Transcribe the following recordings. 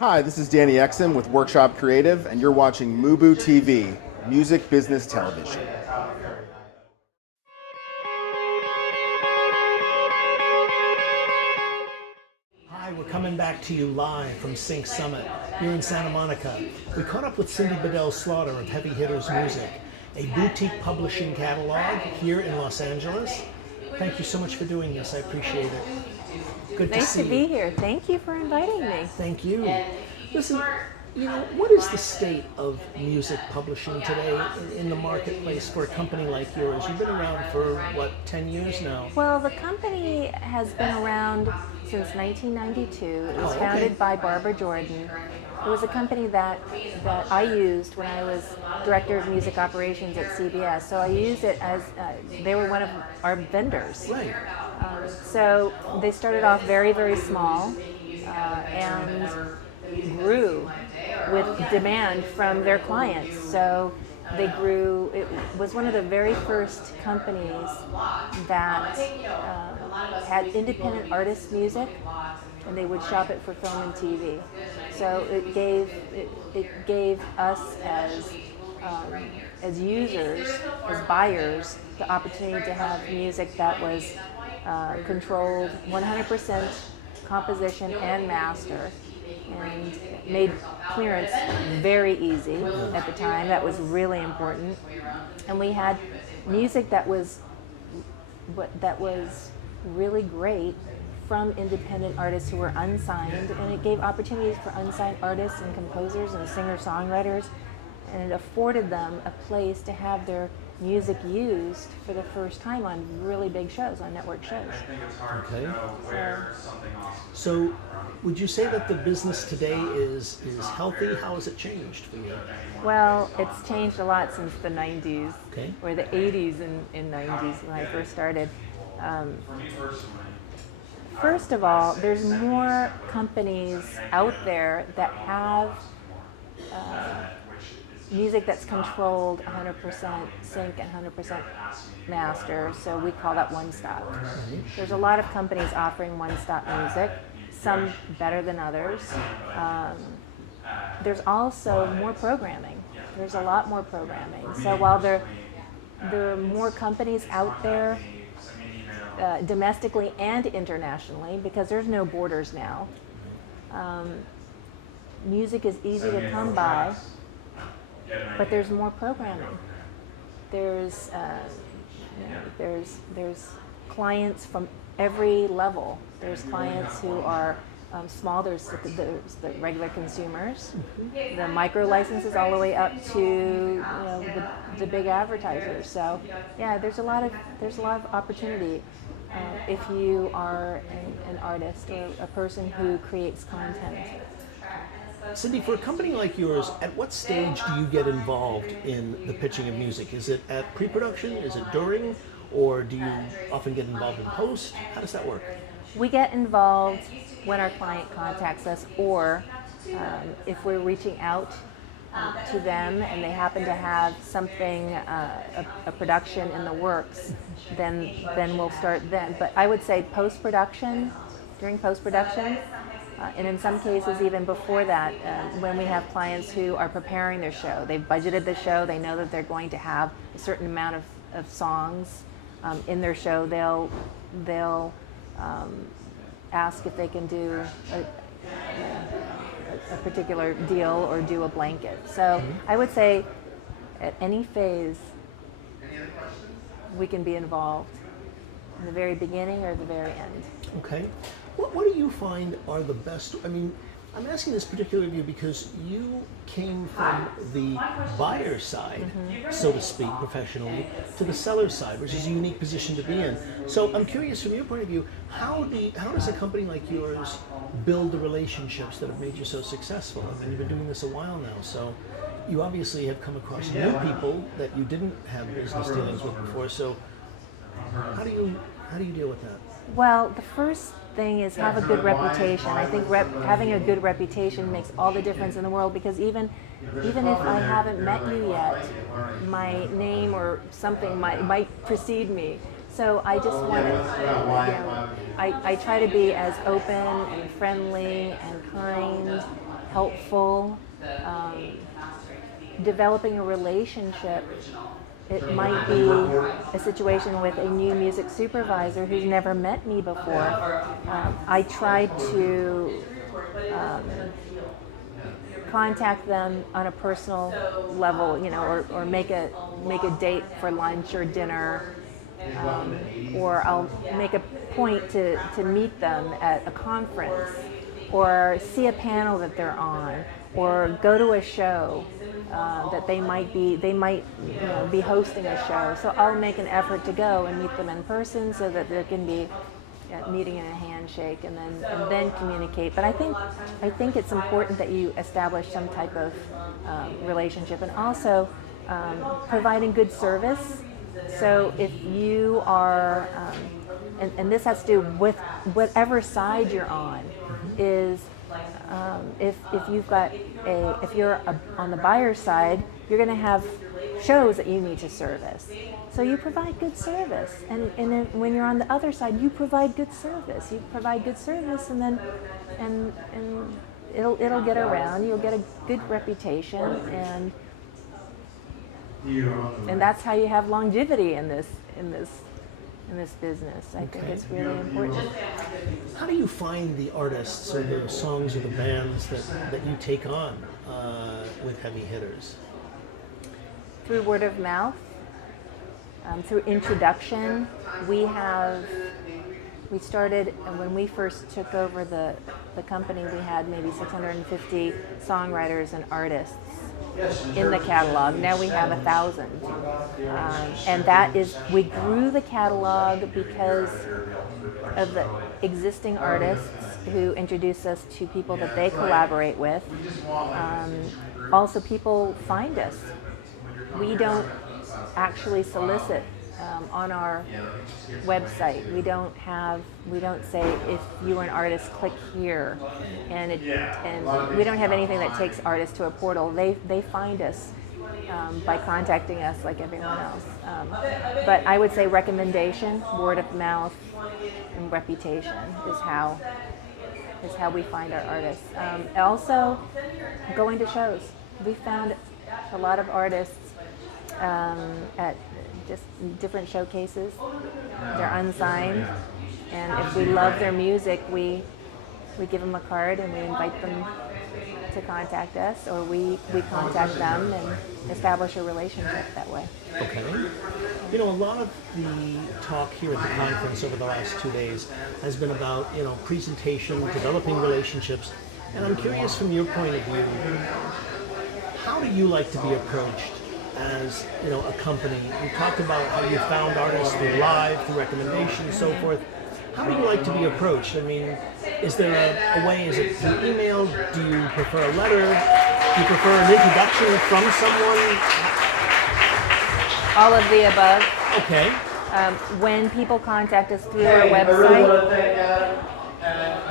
Hi, this is Danny Exum with Workshop Creative, and you're watching MUBUTV, Music Business Television. Hi, we're coming back to you live from Sync Summit here in Santa Monica. We caught up with Cindy Badell-Slaughter of Heavy Hitters Music, a boutique publishing catalog here in Los Angeles. Thank you so much for doing this. I appreciate it. Good Nice to to be here. Thank you for inviting me. Thank you. Listen, what is the state of music publishing today in the marketplace for a company like yours? You've been around for, what, 10 years now? Well, the company has been around since 1992. It was founded by Barbara Jordan. It was a company that I used when I was Director of Music Operations at CBS. So I used it as, they were one of our vendors. Right. So they started off very, very small and grew with demand from their clients. So they grew. It was one of the very first companies that had independent artist music, and they would shop it for film and TV. So it gave us as users, as buyers, the opportunity to have music that was controlled 100% composition and master, and made clearance very easy at the time. That was really important. And we had music that was really great from independent artists who were unsigned, and it gave opportunities for unsigned artists and composers and singer-songwriters, and it afforded them a place to have their music used for the first time on really big shows, on network shows. Okay. So would you say that the business today is healthy? How has it changed for you? Well, it's changed a lot since the 90s, okay, or the 80s and 90s when I first started. First of all, there's more companies out there that have music that's controlled 100% sync and 100% master, so we call that one-stop. There's a lot of companies offering one-stop music, some better than others. There's also more programming. There's a lot more programming. So while there are more companies out there, domestically and internationally, because there's no borders now, music is easy to come by, but there's more programming. There's clients from every level. There's clients who are small. There's the regular consumers, the micro licenses, all the way up to the big advertisers. So yeah, there's a lot of opportunity if you are an artist or a person who creates content. Cindy, for a company like yours, at what stage do you get involved in the pitching of music? Is it at pre-production? Is it during? Or do you often get involved in post? How does that work? We get involved when our client contacts us, or if we're reaching out to them and they happen to have something, a production in the works, then we'll start then. But I would say post-production, during post-production, and in some cases even before that, when we have clients who are preparing their show. They've budgeted the show, they know that they're going to have a certain amount of songs in their show. They'll ask if they can do a particular deal or do a blanket. So I would say at any phase we can be involved, in the very beginning or the very end. Okay. What do you find are the best? I mean, I'm asking this particularly of you because you came from the buyer side, so to speak, professionally, to the seller side, which is a unique position to be in. So I'm curious, from your point of view, how does a company like yours build the relationships that have made you so successful? I mean, you've been doing this a while now, so you obviously have come across new people that you didn't have business dealings with before. So how do you deal with that? Well, the first thing is have a good reputation. I think having a good reputation makes all the difference in the world, because even if I haven't met you yet, my name or something might precede me. So I just want to, I try to be as open and friendly and kind helpful. Developing a relationship. It might be a situation with a new music supervisor who's never met me before. I try to contact them on a personal level, or make a date for lunch or dinner, or I'll make a point to meet them at a conference, or see a panel that they're on, or go to a show that they might be hosting a show. So I'll make an effort to go and meet them in person so that there can be meeting and a handshake, and then communicate. But I think it's important that you establish some type of relationship, and also providing good service. So if you are, and this has to do with whatever side you're on, is if you're on the buyer's side, you're going to have shows that you need to service. So you provide good service, and then when you're on the other side, you provide good service. You provide good service, and then and it'll get around. You'll get a good reputation, and that's how you have longevity in this business. I think it's really important. How do you find the artists or the songs or the bands that you take on with heavy hitters? Through word of mouth, through introduction. We started, when we first took over the company, we had maybe 650 songwriters and artists in the catalog. Now we have 1,000. And that is, we grew the catalog because of the existing artists who introduce us to people that they collaborate with. Also, people find us. We don't actually solicit on our website. We don't say, if you're an artist, click here, and we don't have anything that takes artists to a portal. They find us by contacting us like everyone else. But I would say recommendation, word of mouth, and reputation is how we find our artists. Also, going to shows. We found a lot of artists at just different showcases. They're unsigned, and if we love their music, we give them a card and we invite them to contact us, or we contact them and establish a relationship that way. Okay. A lot of the talk here at the conference over the last 2 days has been about, presentation, developing relationships, and I'm curious from your point of view, how do you like to be approached as a company? You talked about how you found artists through live, through recommendation, and so forth. How do you like to be approached? I mean, is there a way? Is it through email? Do you prefer a letter? Do you prefer an introduction from someone? All of the above. Okay. When people contact us through our website,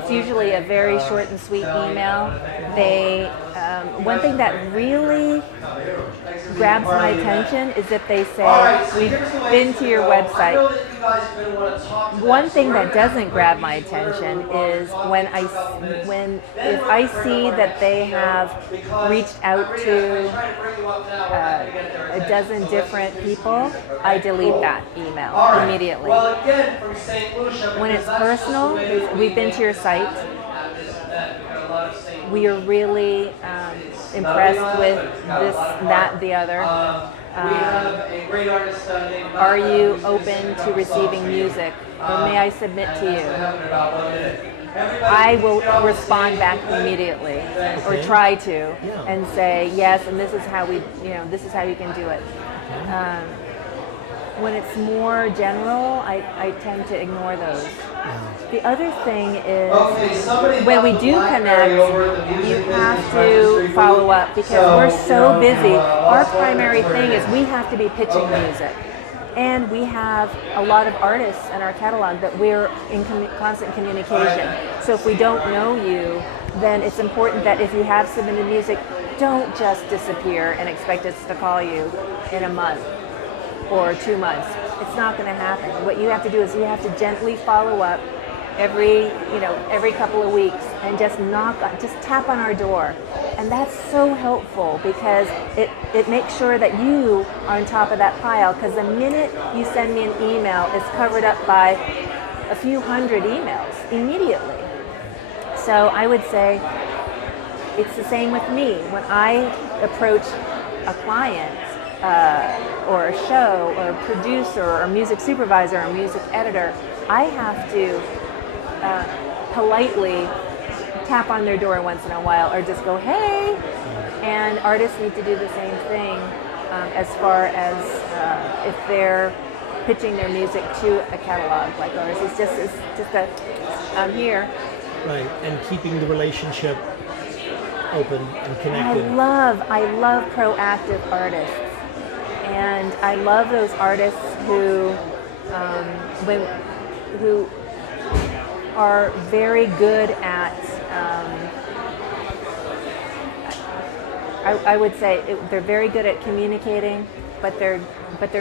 it's usually a very short and sweet email. One thing that really grabs my attention is if they say, we've been to your website. One thing that doesn't grab my attention is if I see that they have reached out to a dozen different people, I delete that email immediately. When it's personal, we've been to your site. We are really impressed with this, that, the other. Are you open to receiving music? Or may I submit to you? I will respond back immediately, or try to, and say yes, and this is how this is how you can do it. When it's more general, I tend to ignore those. The other thing is, when we do connect, you have to follow up, because we're so busy. Our primary thing is we have to be pitching music. And we have a lot of artists in our catalog that we're in constant communication. So if we don't know you, then it's important that if you have submitted music, don't just disappear and expect us to call you in a month or 2 months. It's not going to happen. What you have to do is you have to gently follow up every couple of weeks and just just tap on our door. And that's so helpful because it makes sure that you are on top of that pile, because the minute you send me an email, it's covered up by a few hundred emails immediately. So I would say it's the same with me. When I approach a client or a show or a producer or a music supervisor or a music editor, I have to politely tap on their door once in a while, or just go, hey. And artists need to do the same thing as far as if they're pitching their music to a catalog like ours. It's just a, I'm here. Right, and keeping the relationship open and connected. I love proactive artists, and I love those artists who are very good at. I would say they're very good at communicating, but they're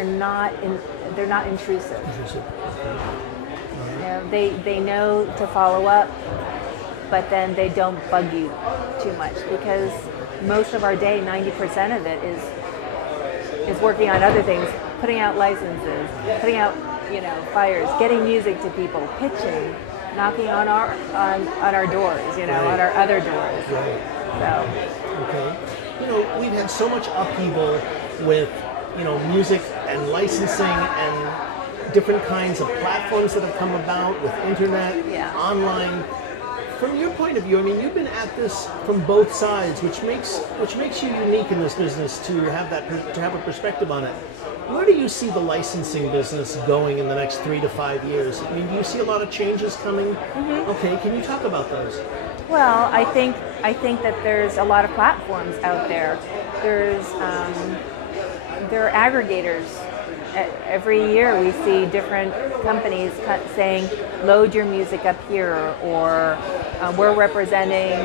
not intrusive. You know, they know to follow up, but then they don't bug you too much, because most of our day, 90% of it is working on other things, putting out licenses, putting out fires, getting music to people, pitching, knocking on our doors, on our other doors. Right. So. Okay. We've had so much upheaval with music and licensing and different kinds of platforms that have come about with internet, online. From your point of view, I mean, you've been at this from both sides, which makes you unique in this business to have a perspective on it. Where do you see the licensing business going in the next 3 to 5 years? I mean, do you see a lot of changes coming? Mm-hmm. Okay, can you talk about those? Well, I think that there's a lot of platforms out there. There are aggregators. Every year we see different companies saying, load your music up here, or we're representing,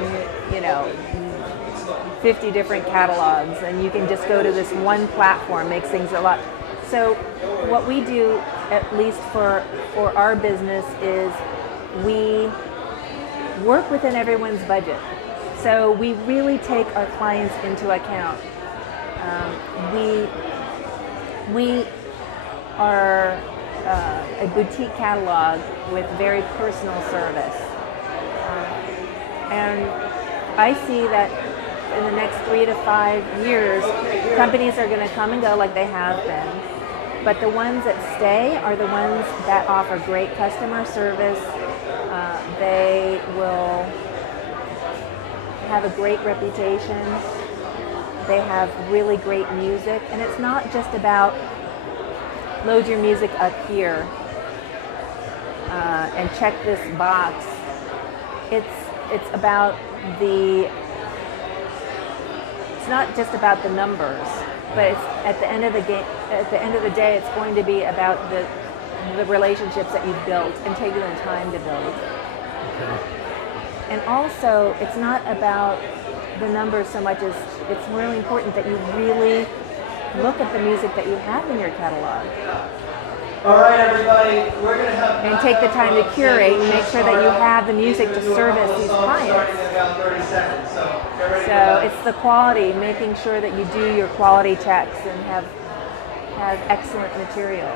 50 different catalogs, and you can just go to this one platform, makes things a lot. So what we do, at least for our business, is we work within everyone's budget. So we really take our clients into account. We are a boutique catalog with very personal service. And I see that in the next 3 to 5 years, companies are going to come and go like they have been. But the ones that stay are the ones that offer great customer service. They will have a great reputation. They have really great music. And it's not just about load your music up here and check this box. It's about it's not just about the numbers, but it's at the end of the day, it's going to be about the relationships that you've built and taking the time to build. Okay. And also, it's not about the numbers so much as it's really important that you really look at the music that you have in your catalog. All right, everybody, we're going to have... And take the time to curate and make sure that you have the music to service these clients. So it's the quality, making sure that you do your quality checks and have excellent material,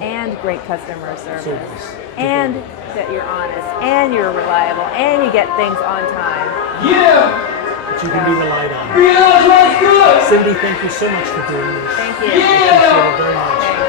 and great customer service, and that you're honest, and you're reliable, and you get things on time. Yeah! That you can be relied on. Yeah, that's good! Cindy, thank you so much for doing this. Thank you. Yeah! I appreciate it very much.